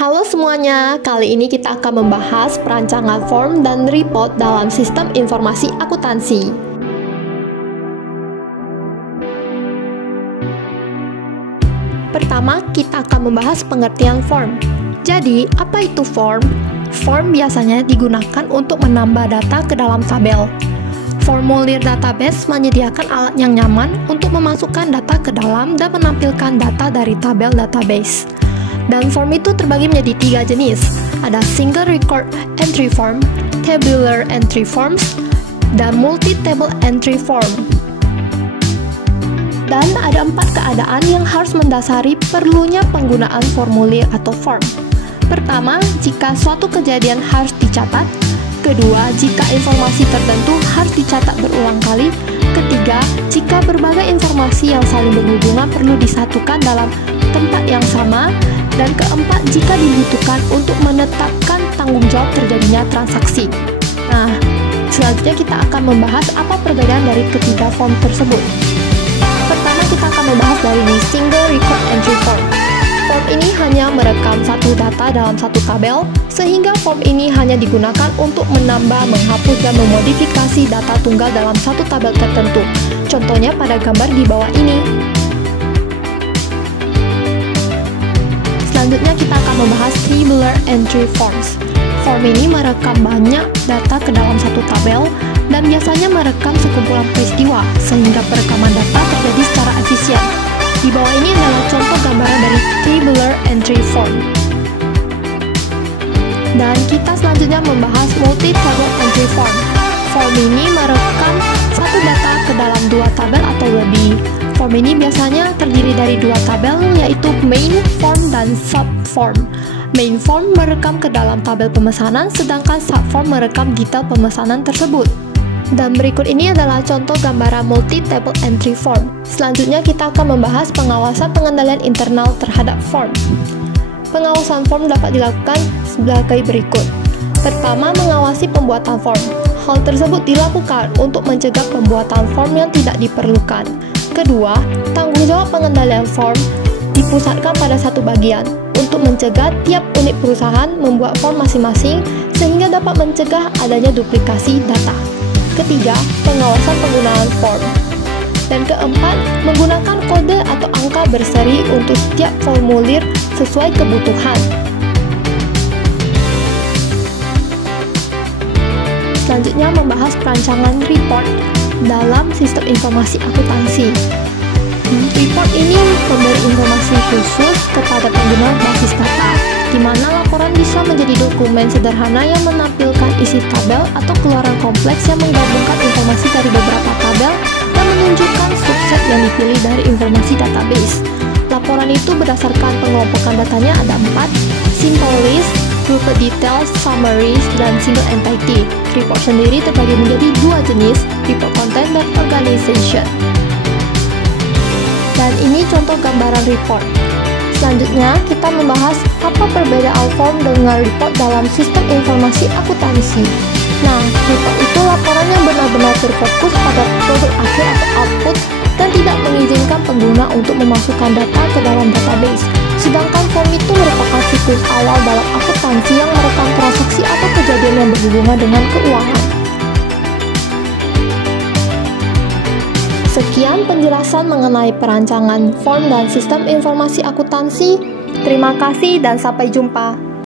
Halo semuanya, kali ini kita akan membahas perancangan form dan report dalam sistem informasi akuntansi. Pertama, kita akan membahas pengertian form. Jadi, apa itu form? Form biasanya digunakan untuk menambah data ke dalam tabel. Formulir database menyediakan alat yang nyaman untuk memasukkan data ke dalam dan menampilkan data dari tabel database. Dan form itu terbagi menjadi 3 jenis. Ada single record entry form, tabular entry forms, dan multi-table entry form. Dan ada 4 keadaan yang harus mendasari perlunya penggunaan formulir atau form. Pertama, jika suatu kejadian harus dicatat. Kedua, jika informasi tertentu harus dicatat berulang kali. Ketiga, jika berbagai informasi yang saling berhubungan perlu disatukan dalam tempat yang sama. Dan keempat, jika dibutuhkan untuk menetapkan tanggung jawab terjadinya transaksi. Nah, selanjutnya kita akan membahas apa perbedaan dari ketiga form tersebut. Pertama, kita akan membahas dari single record entry form. Form ini hanya merekam satu data dalam satu tabel, sehingga form ini hanya digunakan untuk menambah, menghapus, dan memodifikasi data tunggal dalam satu tabel tertentu. Contohnya pada gambar di bawah ini. Selanjutnya kita akan membahas tabular entry forms. Form ini merekam banyak data ke dalam satu tabel dan biasanya merekam sekumpulan peristiwa sehingga perekaman data terjadi secara efisien. Di bawah ini adalah contoh gambaran dari tabular entry form. Dan kita selanjutnya membahas multi-table entry form. Form ini merekam satu data ke dalam 2 tabel atau lebih. Form ini biasanya terdiri dari 2 tabel, yaitu main form dan subform. Main form merekam ke dalam tabel pemesanan, sedangkan subform merekam detail pemesanan tersebut. Dan berikut ini adalah contoh gambaran multi-table entry form. Selanjutnya kita akan membahas pengawasan pengendalian internal terhadap form. Pengawasan form dapat dilakukan sebagai berikut. Pertama, mengawasi pembuatan form. Hal tersebut dilakukan untuk mencegah pembuatan form yang tidak diperlukan. Kedua, tanggung jawab pengendalian form dipusatkan pada satu bagian untuk mencegah tiap unit perusahaan membuat form masing-masing sehingga dapat mencegah adanya duplikasi data. Ketiga, pengawasan penggunaan form. Dan keempat, menggunakan kode atau angka berseri untuk setiap formulir sesuai kebutuhan. Selanjutnya membahas perancangan report dalam sistem informasi akuntansi. Report ini memberi informasi khusus kepada pengguna basis data, di mana laporan bisa menjadi dokumen sederhana yang menampilkan isi tabel atau keluaran kompleks yang menggabungkan informasi dari beberapa tabel dan menunjukkan subset yang dipilih dari informasi database. Laporan itu berdasarkan pengelompokan datanya ada 4, simple list, grouped details, summaries, dan single entity. Report sendiri terbagi menjadi 2 jenis, report content dan organization. Dan ini contoh gambaran report. Selanjutnya, kita membahas apa perbedaan form dengan report dalam sistem informasi akuntansi. Nah, report itu laporan yang benar-benar terfokus pada produk akhir atau output dan tidak mengizinkan pengguna untuk memasukkan data ke dalam database. Sedangkan form itu merupakan siklus awal dalam akuntansi yang merekam transaksi atau kejadian yang berhubungan dengan keuangan. Sekian penjelasan mengenai perancangan form dan sistem informasi akuntansi. Terima kasih dan sampai jumpa.